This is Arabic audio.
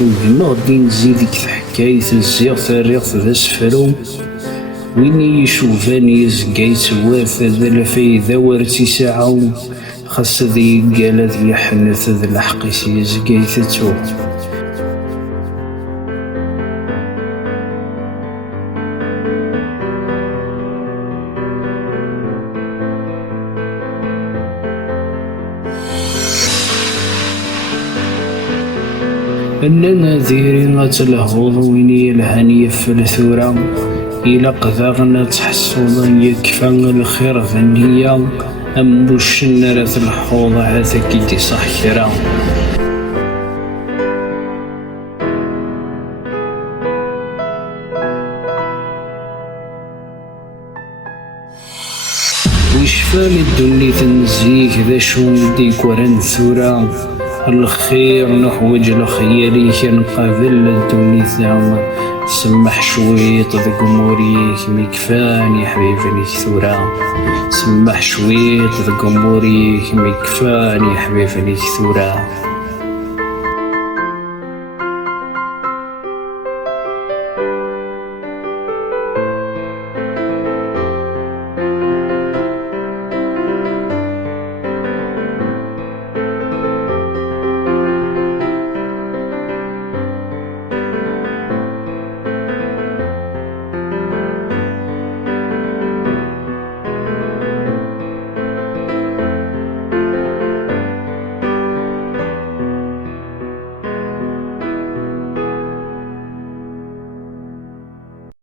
ويما غدي نزيدك في حكاية الزيغ تاريخ ذا سفرو. وين يشوفاني زقايت وافد الفايدة ورتي ساعة، خاص ذي قالت يحنث ذا الحقيس يزقايتتو. أننا ذيري غتلهوض وين يلهان يفل ثورا، إلا قذاغنا تحصوضا يكفى الخير ذا النية، أم الشنارة الحوض هذا كيدي صح كرا. ويشفالي الدنيا تنزيك ذا شو ديك وران ثورا، الخير نحوج الخيالي كنقابل الدنيا ثا. سمح شويط ذا قموريك ميكفاني حبيبني ثورا، سمح شويط ذا قموريك ميكفاني حبيبني ثورا.